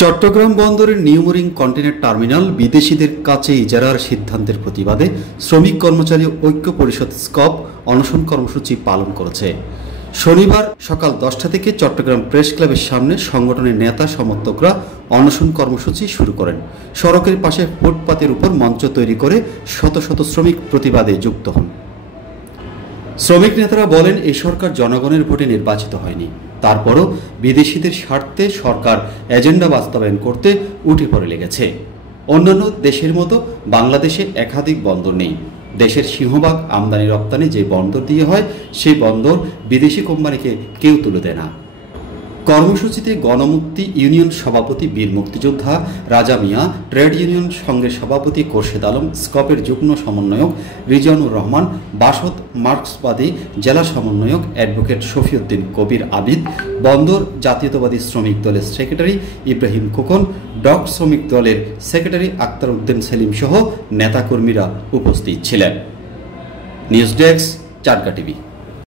চট্টগ্রাম বন্দরের New Mooring container terminal বিদেশিদের কাছে ইজারার সিদ্ধান্তের প্রতিবাদে শ্রমিক কর্মচারী ঐক্য পরিষদ স্কপ অনশন কর্মসূচি পালন করেছে। শনিবার সকাল 10টা থেকে চট্টগ্রাম প্রেস ক্লাবের সামনে সংগঠনের নেতা সমর্থকরা অনশন কর্মসূচি শুরু করেন। সড়কের পাশে ফুটপাতের উপর মঞ্চ তৈরি করে শত শত শ্রমিক প্রতিবাদে যুক্ত হন। শ্রমিক নেতারা বলেন, এই সরকার জনগণের ভোটে নির্বাচিত হয়নি, তারপরও বিদেশিদের স্বার্থে সরকার এজেন্ডা বাস্তবায়ন করতে উঠে পড়ে লেগেছে। অন্যান্য দেশের মতো বাংলাদেশে একাধিক বন্দর নেই। দেশের সিংহভাগ আমদানি রপ্তানি যে বন্দর দিয়ে হয়, সেই বন্দর বিদেশি কোম্পানিকে কেউ তুলে দেয় না। কর্মসূচিতে গণমুক্তি ইউনিয়ন সভাপতি বীর মুক্তিযোদ্ধা রাজা মিয়া, ট্রেড ইউনিয়ন সংঘের সভাপতি খোরশেদ আলম, স্কপের যুগ্ম সমন্বয়ক রিজওয়ানুর রহমান, বাসদ মার্ক্সবাদী জেলা সমন্বয়ক অ্যাডভোকেট শফিউদ্দিন কবির আবিদ, বন্দর জাতীয়তাবাদী শ্রমিক দলের সেক্রেটারি ইব্রাহিম খোকন, ডক শ্রমিক দলের সেক্রেটারি আক্তার উদ্দিন সেলিম সহ নেতাকর্মীরা উপস্থিত ছিলেন। News desk, Charka TV.